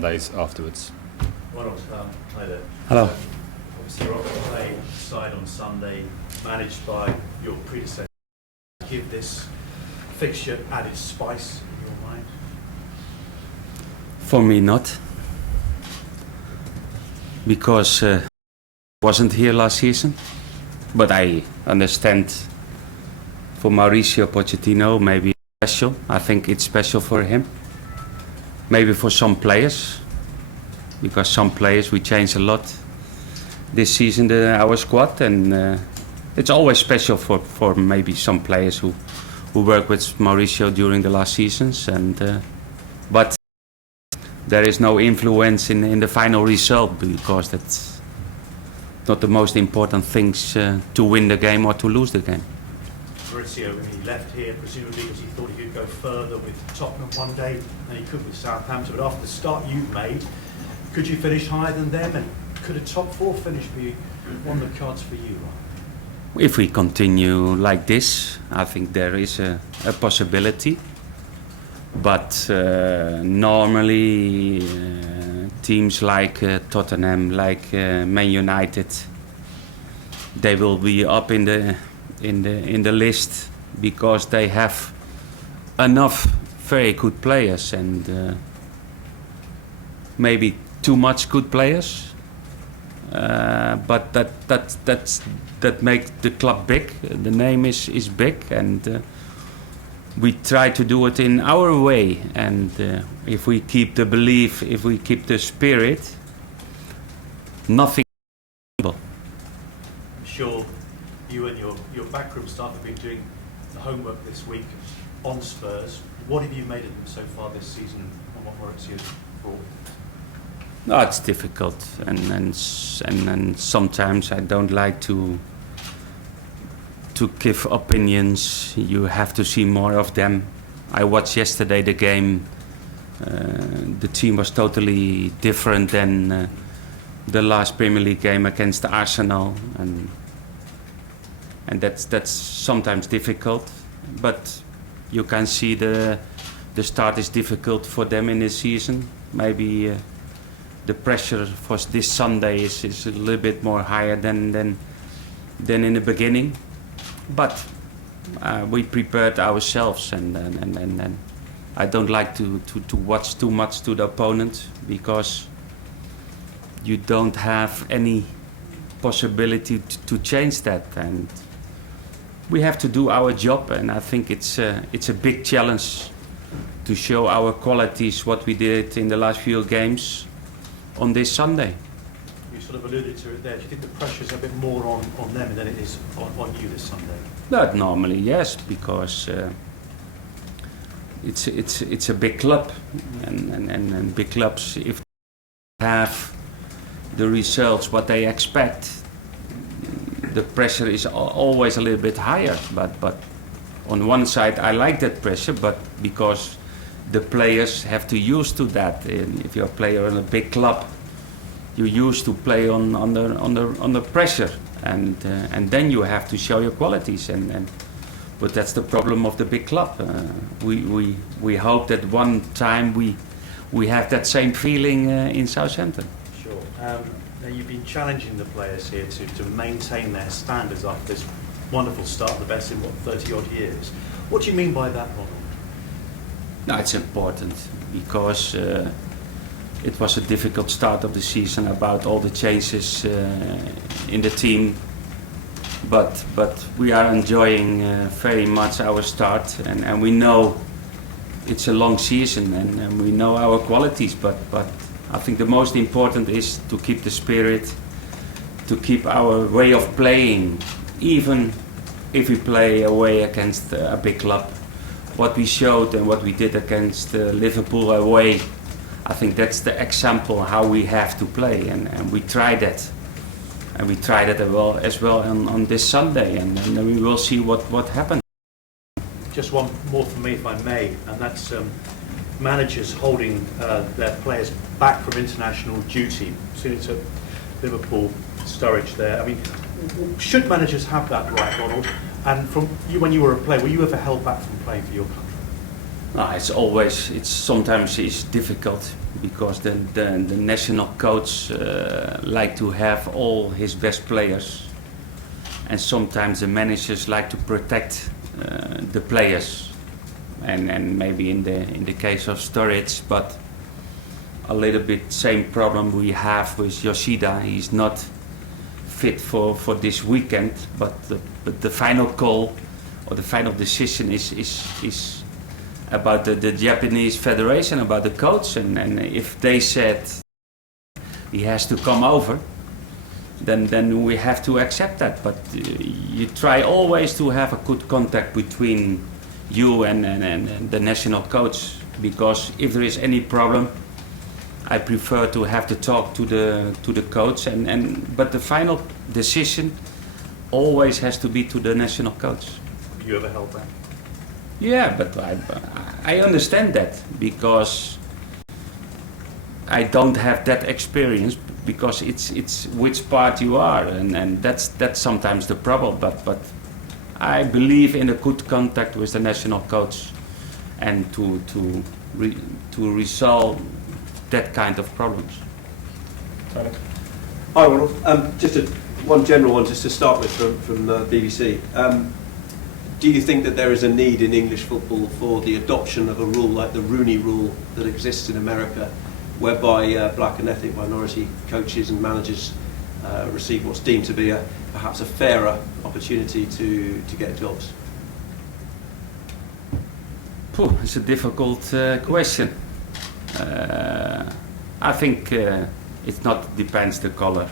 Days afterwards. Ronald, hi there. Hello. Obviously, you're off to play side on Sunday, managed by your predecessor. Give this fixture added spice in your mind? For me, not. Because I wasn't here last season. But I understand for Mauricio Pochettino, maybe special. I think it's special for him. Maybe for some players, because some players we changed a lot this season, our squad, and it's always special for maybe some players who work with Mauricio during the last seasons, and but there is no influence in the final result, because that's not the most important things to win the game or to lose the game. Mauricio, when he left here, presumably because he thought he could go further with Tottenham one day than he could with Southampton. But after the start you've made, could you finish higher than them? And could a top four finish be on the cards for you? If we continue like this, I think there is a possibility. But normally teams like Tottenham, like Man United, they will be up in the list because they have enough very good players, and maybe too much good players, but that makes the club big. The name is big, and we try to do it in our way, and if we keep the belief, if we keep the spirit, nothing is impossible. I'm sure you and your backroom staff have been doing the homework this week on Spurs. What have you made of them so far this season, and what Maurizio's brought? No, it's difficult, and sometimes I don't like to give opinions. You have to see more of them. I watched yesterday the game. The team was totally different than the last Premier League game against Arsenal, and that's sometimes difficult. But you can see the start is difficult for them in this season. Maybe the pressure for this Sunday is a little bit more higher than in the beginning. But we prepared ourselves, and I don't like to watch too much to the opponent, because you don't have any possibility to change that, and we have to do our job. And I think it's a big challenge to show our qualities, what we did in the last few games on this Sunday. You sort of alluded to it there. Do you think the pressure's a bit more on them than it is on you this Sunday? That normally, yes, because it's a big club, and big clubs, if they have the results what they expect, the pressure is always a little bit higher. But on one side I like that pressure, but because the players have to use to that. And if you're a player in a big club, you used to play under pressure, and then you have to show your qualities. But that's the problem of the big club. We hope that one time we have that same feeling in Southampton. Sure. Now you've been challenging the players here to maintain their standards after this wonderful start, the best in 30 odd years. What do you mean by that, Ronald? No, it's important because it was a difficult start of the season about all the changes in the team. But we are enjoying very much our start, and we know it's a long season, and we know our qualities. But I think the most important is to keep the spirit, to keep our way of playing, even if we play away against a big club. What we showed and what we did against Liverpool away, I think that's the example how we have to play, and we tried that. And we tried it as well on this Sunday, and then we will see what happens. Just one more from me, if I may, and that's managers holding their players back from international duty. Seen it at Liverpool, Sturridge there. I mean, should managers have that right, Ronald? And from you, when you were a player, were you ever held back from playing for your country? No, it's sometimes it's difficult because the national coach like to have all his best players, and sometimes the managers like to protect the players, and maybe in the case of Sturridge, but a little bit same problem we have with Yoshida. He's not fit for this weekend, but the final call or the final decision is about the Japanese Federation, about the coach, and if they said he has to come over, then we have to accept that. But you try always to have a good contact between you and the national coach, because if there is any problem, I prefer to have the talk to the coach, but the final decision always has to be to the national coach. Have you ever held that? Yeah, but I understand that, because I don't have that experience, because it's which part you are, and that's sometimes the problem. But I believe in a good contact with the national coach, and to resolve that kind of problems. Hi Ronald, just one general one just to start with from the BBC. Do you think that there is a need in English football for the adoption of a rule like the Rooney Rule that exists in America, whereby black and ethnic minority coaches and managers receive what's deemed to be perhaps a fairer opportunity to get jobs? It's a difficult question. I think it not depends the color.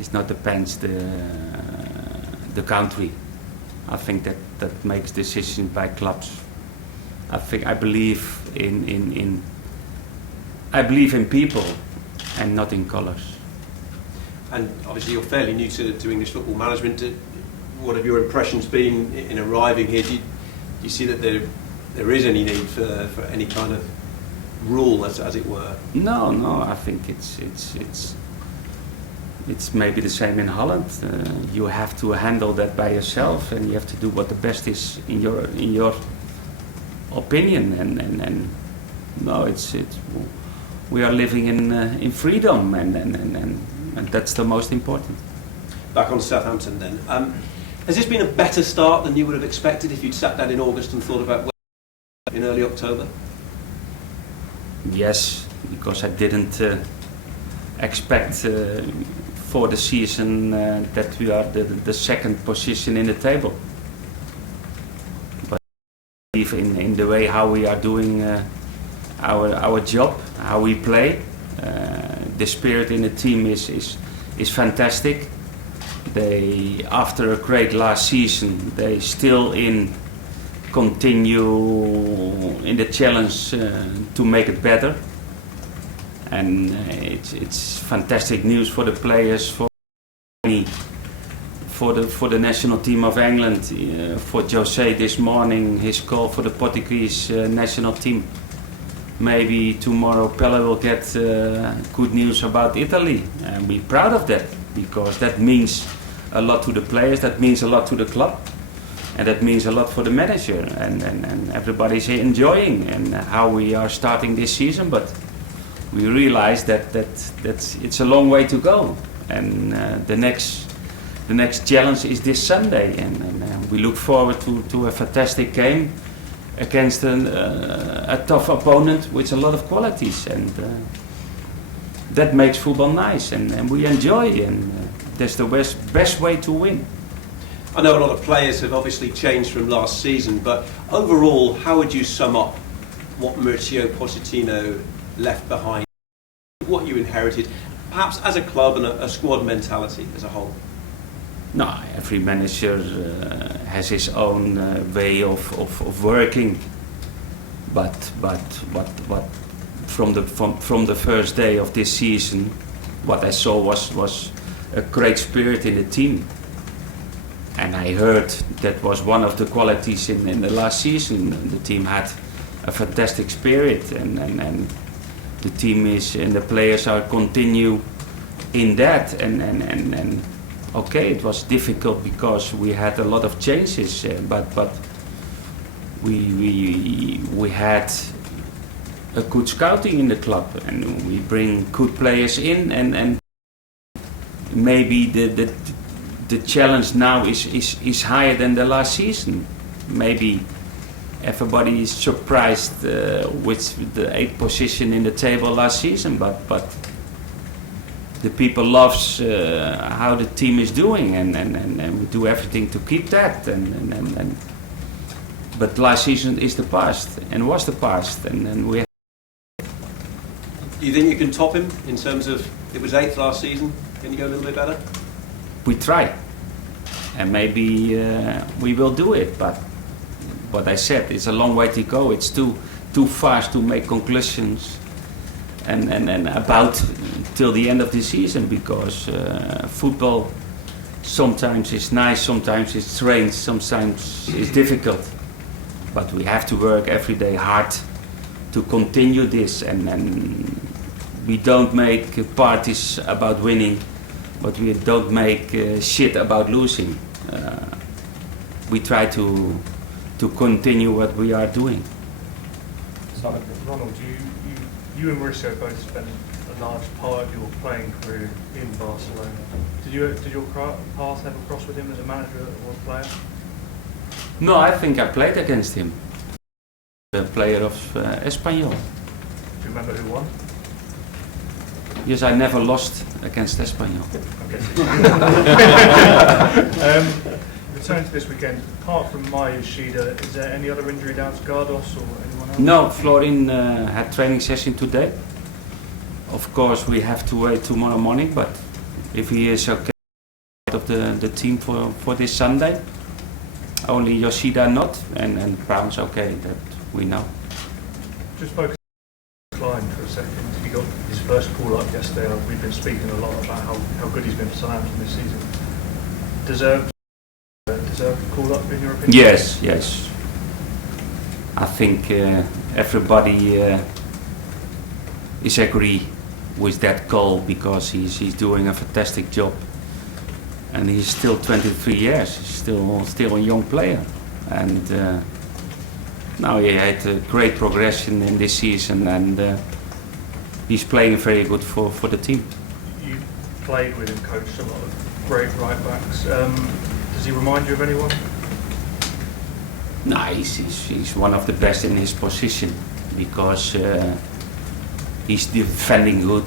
It not depends the country. I think that makes decisions by clubs. I believe in people and not in colours. And obviously you're fairly new to English football management. What have your impressions been in arriving here? Do you see that there is any need for any kind of rule, as it were? No. I think it's maybe the same in Holland. You have to handle that by yourself, and you have to do what the best is in your opinion. And no, it's we are living in freedom, and that's the most important. Back on Southampton then. Has this been a better start than you would have expected if you'd sat down in August and thought about in early October? Yes, because I didn't expect for the season that we are the second position in the table. But I believe in the way how we are doing our job, how we play. The spirit in the team is fantastic. They, after a great last season, they still continue in the challenge to make it better. And it's fantastic news for the players, for the national team of England, for Jose this morning, his call for the Portuguese national team. Maybe tomorrow Pelle will get good news about Italy, and be proud of that, because that means a lot to the players, that means a lot to the club, and that means a lot for the manager, and everybody's enjoying and how we are starting this season. But we realize that it's a long way to go, and the next challenge is this Sunday, and we look forward to a fantastic game against a tough opponent with a lot of qualities, and that makes football nice, and we enjoy, and that's the best way to win. I know a lot of players have obviously changed from last season, but overall, how would you sum up what Mauricio Pochettino left behind, what you inherited, perhaps as a club and a squad mentality as a whole? No, every manager has his own way of working, but from the first day of this season, what I saw was a great spirit in the team, and I heard that was one of the qualities in the last season. The team had a fantastic spirit, and the team is, and the players are continue in that, and okay, it was difficult because we had a lot of changes, but we had a good scouting in the club, and we bring good players in, and maybe the challenge now is higher than the last season. Maybe everybody is surprised with the 8th position in the table last season, but the people loves how the team is doing, and we do everything to keep that. But last season is the past, and was the past, and we. Do you think you can top him in terms of, it was 8th last season, can you go a little bit better? We try, and maybe we will do it, but what I said, it's a long way to go. It's too fast to make conclusions and about till the end of the season, because football sometimes is nice, sometimes it's strange, sometimes it's difficult, but we have to work every day hard to continue this, and we don't make parties about winning, but we don't make shit about losing. We try to continue what we are doing. So, Ronald, you and Mauricio both spent a large part of your playing career in Barcelona. Did your paths ever cross with him as a manager or a player? No, I think I played against him. The player of Espanyol. Do you remember who won? Yes, I never lost against Espanyol. Returning to this weekend, apart from Maya Yoshida, is there any other injury down to Gardos or anyone else? No, Florin had training session today. Of course, we have to wait tomorrow morning, but if he is okay out of the team for this Sunday, only Yoshida not, and Brown's okay, that we know. Just focus on Klein for a second. He got his first call-up yesterday. We've been speaking a lot about how good he's been for Southampton this season. Deserved call-up in your opinion? Yes. I think everybody is agree with that goal, because he's doing a fantastic job, and he's still 23 years. He's still a young player, and now he had a great progression in this season, and he's playing very good for the team. You played with him, coached a lot of great right backs. Does he remind you of anyone? No, he's one of the best in his position, because he's defending good,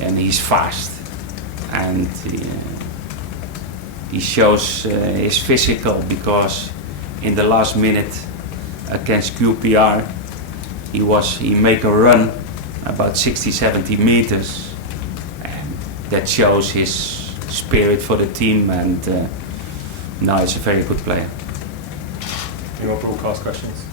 and he's fast, and he shows his physical, because in the last minute against QPR he make a run about 60-70 meters, and that shows his spirit for the team, and now he's a very good player. Any more broadcast questions?